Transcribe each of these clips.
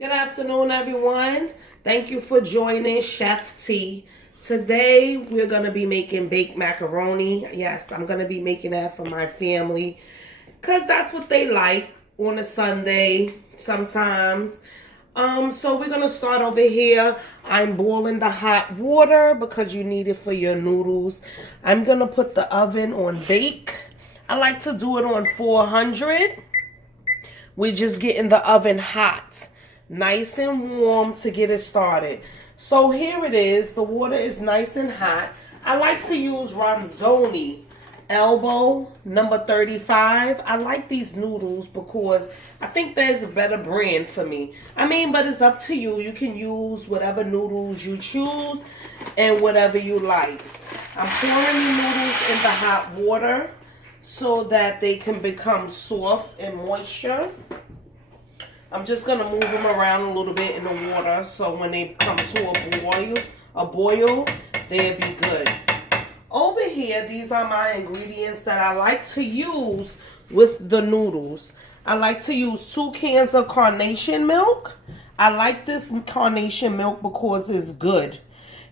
Good afternoon, everyone. Thank you for joining Chef T. Today, we're going to be making baked macaroni. Yes, I'm going to be making that for my family because that's what they like on a Sunday sometimes. So we're going to start over here. I'm boiling the hot water because you need it for your noodles. I'm going to put the oven on bake. I like to do it on 400. We're just getting the oven hot, nice and warm to get it started. So here it is. The water is nice and hot. I like to use Ronzoni Elbow number 35. I like these noodles because I think there's a better brand for me. But it's up to you. You can use whatever noodles you choose and whatever you like. I'm pouring the noodles in the hot water so that they can become soft and moisture. I'm just going to move them around a little bit in the water so when they come to a boil, they'll be good. Over here, these are my ingredients that I like to use with the noodles. I like to use 2 cans of carnation milk. I like this carnation milk because it's good.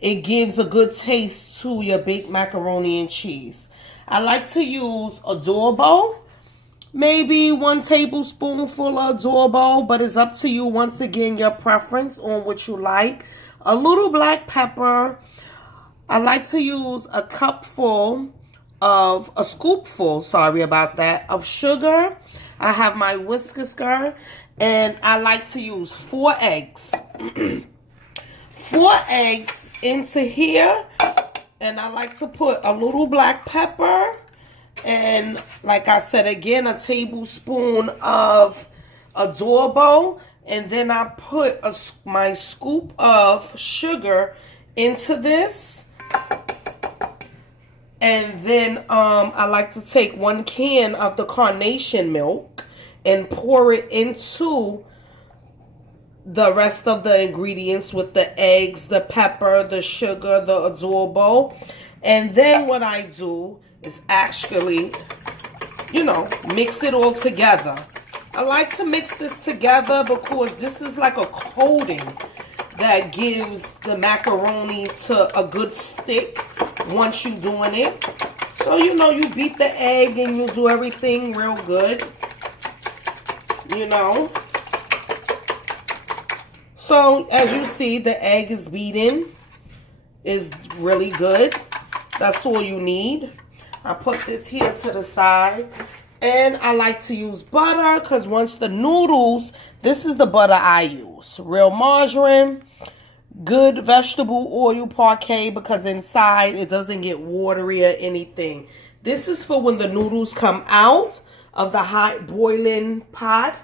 It gives a good taste to your baked macaroni and cheese. I like to use adobo. Maybe 1 tablespoonful of adobo, but it's up to you. Once again, your preference on what you like. A little black pepper. I like to use a scoopful, sorry about that, of sugar. I have my whisker, and I like to use 4 eggs. 4 eggs into here, and I like to put a little black pepper. And like I said again, a tablespoon of adobo. And then I put my scoop of sugar into this. And then I like to take 1 can of the carnation milk and pour it into the rest of the ingredients with the eggs, the pepper, the sugar, the adobo. And then what I do is actually, mix it all together. I like to mix this together because this is like a coating that gives the macaroni to a good stick once you're doing it. So, you beat the egg and you do everything real good, So, as you see, the egg is beaten. Is really good. That's all you need. I put this here to the side. And I like to use butter because once the noodles, this is the butter I use. Real margarine, good vegetable oil parquet because inside it doesn't get watery or anything. This is for when the noodles come out of the hot boiling pot.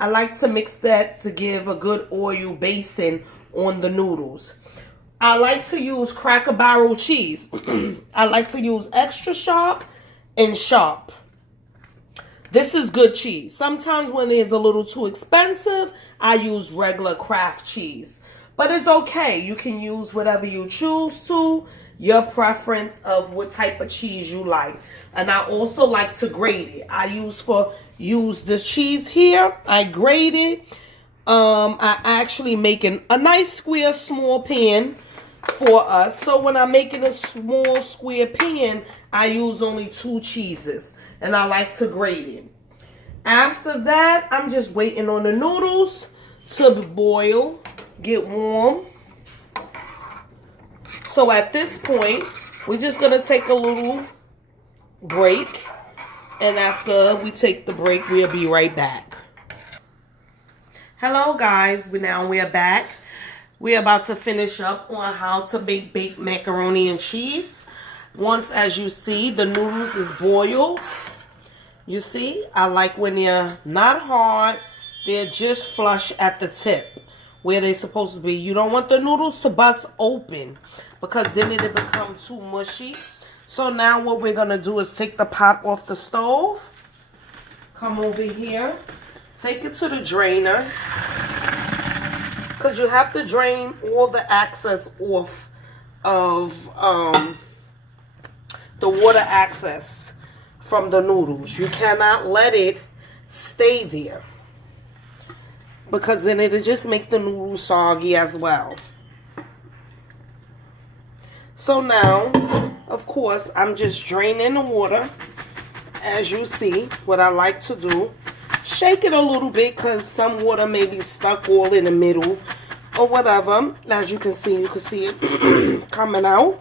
I like to mix that to give a good oil basing on the noodles. I like to use Cracker Barrel cheese. I like to use extra sharp and sharp. This is good cheese. Sometimes when it's a little too expensive, I use regular Kraft cheese. But it's okay. You can use whatever you choose to. Your preference of what type of cheese you like. And I also like to grate it. I use this cheese here. I grate it. I actually making a nice square small pan for us. So when I'm making a small square pan, I use only 2 cheeses. And I like to grate it. After that, I'm just waiting on the noodles to boil, get warm. So at this point, we're just going to take a little break. And after we take the break, we'll be right back. Hello guys, we're back. We're about to finish up on how to make baked macaroni and cheese. Once, as you see, the noodles is boiled. You see, I like when they're not hard, they're just flush at the tip where they're supposed to be. You don't want the noodles to bust open because then it'll become too mushy. So now what we're going to do is take the pot off the stove. Come over here. Take it to the drainer. Because you have to drain all the excess off of the water excess from the noodles. You cannot let it stay there. because then it'll just make the noodles soggy as well. So now, of course, I'm just draining the water. As you see, what I like to do, shake it a little bit because some water may be stuck all in the middle or whatever. As you can see it coming out.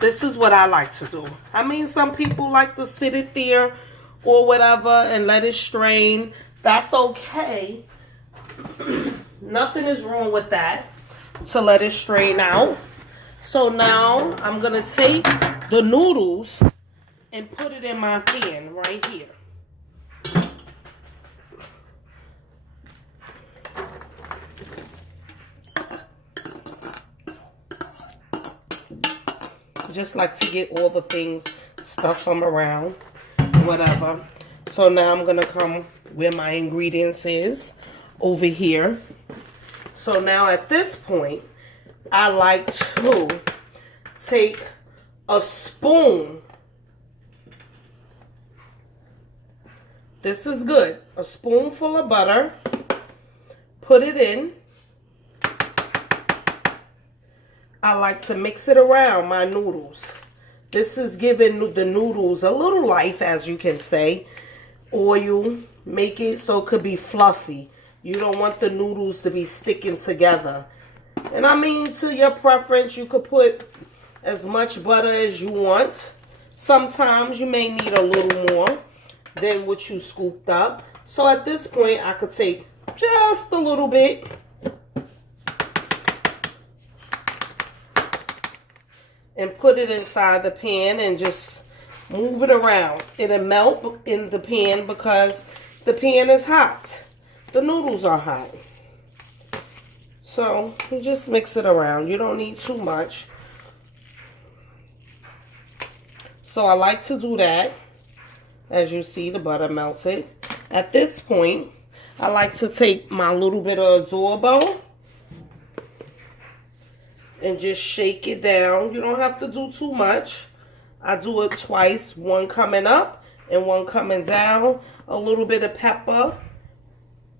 This is what I like to do. I mean, some people like to sit it there or whatever and let it strain. That's okay. Nothing is wrong with that, to let it strain out. So now I'm going to take the noodles and put it in my pan right here. Just like to get all the things, stuff them around, whatever. So now I'm going to come where my ingredients is, over here. So now at this point, I like to take a spoon. This is good. A spoonful of butter. Put it in. I like to mix it around my noodles. This is giving the noodles a little life, as you can say. Oil, make it so it could be fluffy. You don't want the noodles to be sticking together. And I mean, to your preference, you could put as much butter as you want. Sometimes you may need a little more than what you scooped up. So at this point, I could take just a little bit. And put it inside the pan and just move it around. It'll melt in the pan because the pan is hot. The noodles are hot. So you just mix it around. You don't need too much. So I like to do that. As you see, the butter melted. At this point, I like to take my little bit of adobo and just shake it down. You don't have to do too much. I do it twice, one coming up and one coming down. A little bit of pepper.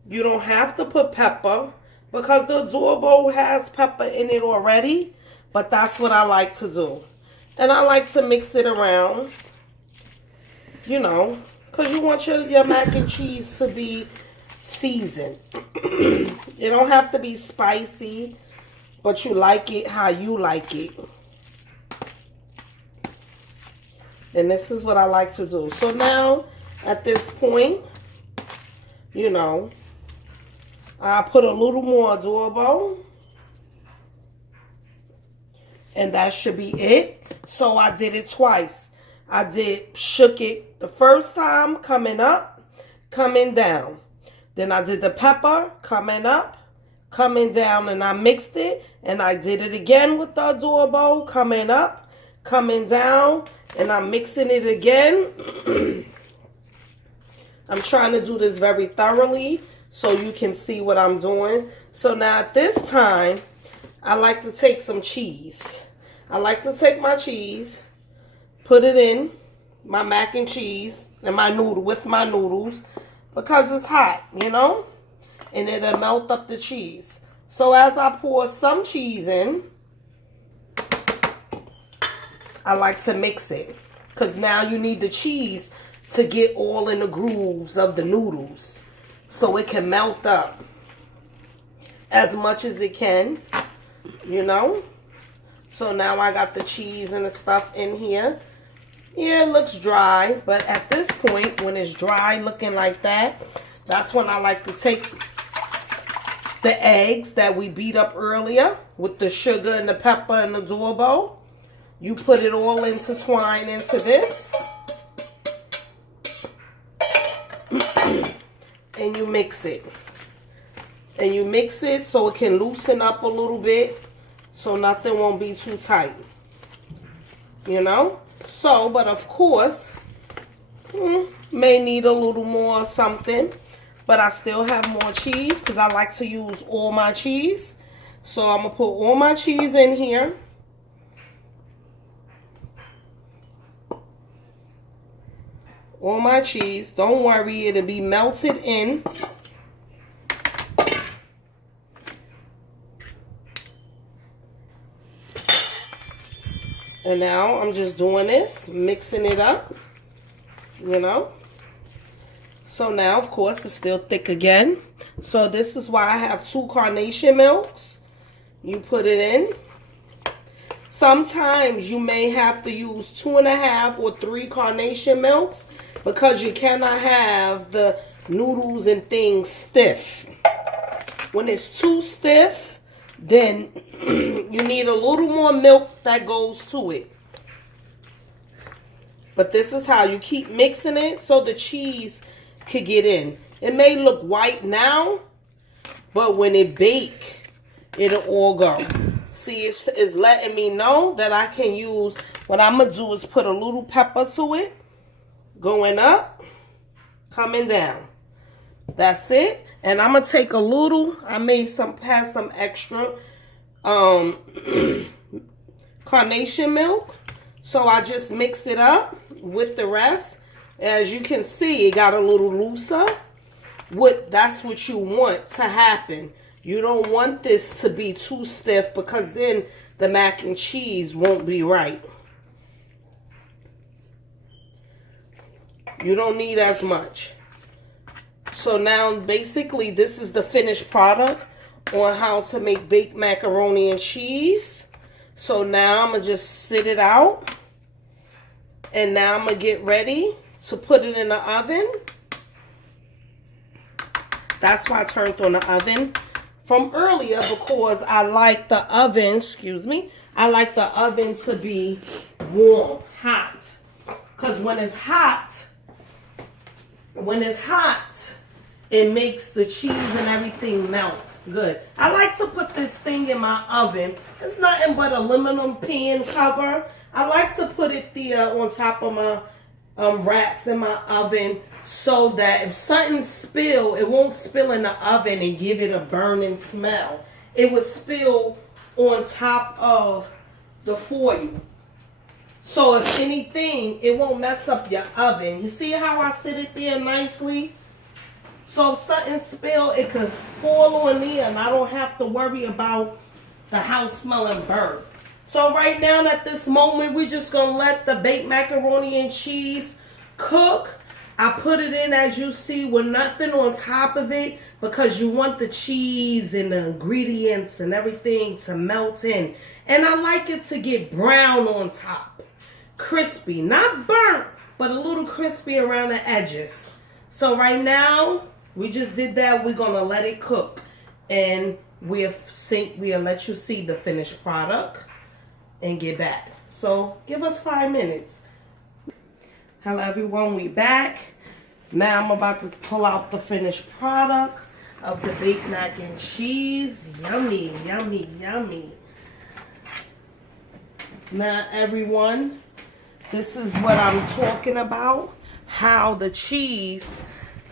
You don't have to put pepper because the adobo has pepper in it already, but that's what I like to do. And I like to mix it around, you know, because you want your mac and cheese to be seasoned. It don't have to be spicy, but you like it how you like it. And this is what I like to do. So now, at this point, you know, I put a little more adobo. And that should be it. So I did it twice. I shook it the first time, coming up, coming down. Then I did the pepper, coming up, coming down, and I mixed it. And I did it again with the adobo, coming up, coming down, and I'm mixing it again. I'm trying to do this very thoroughly so you can see what I'm doing. So now at this time, I like to take some cheese. I like to take my cheese, put it in my mac and cheese and my noodle with my noodles because it's hot, you know, and it'll melt up the cheese. So as I pour some cheese in, I like to mix it because now you need the cheese to get all in the grooves of the noodles so it can melt up as much as it can, you know. So now I got the cheese and the stuff in here. Yeah, it looks dry, but at this point, when it's dry looking like that, that's when I like to take the eggs that we beat up earlier with the sugar and the pepper and the adobo. You put it all intertwined into this. And you mix it. And you mix it so it can loosen up a little bit so nothing won't be too tight. You know? So, but of course, may need a little more something. But I still have more cheese because I like to use all my cheese. So I'm going to put all my cheese in here. All my cheese. Don't worry, it'll be melted in. And now I'm just doing this, mixing it up, you know. So now, of course, it's still thick again. So this is why I have 2 carnation milks. You put it in. Sometimes you may have to use 2.5 or 3 carnation milks because you cannot have the noodles and things stiff. When it's too stiff, then you need a little more milk that goes to it. But this is how you keep mixing it so the cheese could get in. It may look white now, but when it bake, it'll all go. See, it's letting me know that I can use, what I'm going to do is put a little pepper to it. Going up, coming down. That's it. And I'm going to take a little, I made pass some extra carnation milk. So I just mix it up with the rest. As you can see, it got a little looser. That's what you want to happen. You don't want this to be too stiff because then the mac and cheese won't be right. You don't need as much. So now basically this is the finished product on how to make baked macaroni and cheese. So now I'm going to just sit it out. And now I'm going to get ready to put it in the oven. That's why I turned on the oven from earlier, because I like the oven, I like the oven to be warm, hot. Because when it's hot, it makes the cheese and everything melt good. I like to put this thing in my oven. It's nothing but aluminum pan cover. I like to put it there on top of my racks in my oven so that if something spill, it won't spill in the oven and give it a burning smell. It will spill on top of the foil. So if anything, it won't mess up your oven. You see how I sit it there nicely? So if something spill, it could fall on there and I don't have to worry about the house smelling burnt. So right now at this moment, we're just going to let the baked macaroni and cheese cook. I put it in, as you see, with nothing on top of it because you want the cheese and the ingredients and everything to melt in. And I like it to get brown on top. Crispy, not burnt, but a little crispy around the edges. So right now, we just did that. We're going to let it cook. And we'll let you see the finished product and get back. So give us 5 minutes. Hello everyone, we back. Now I'm about to pull out the finished product of the baked mac and cheese. Yummy, yummy, yummy. Now everyone, this is what I'm talking about. How the cheese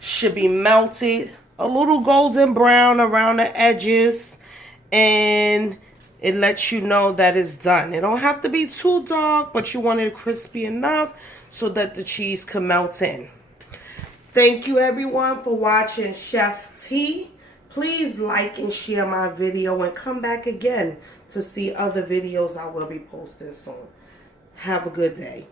should be melted. A little golden brown around the edges. And it lets you know that it's done. It don't have to be too dark, but you want it crispy enough so that the cheese can melt in. Thank you everyone for watching Chef T. Please like and share my video and come back again to see other videos I will be posting soon. Have a good day.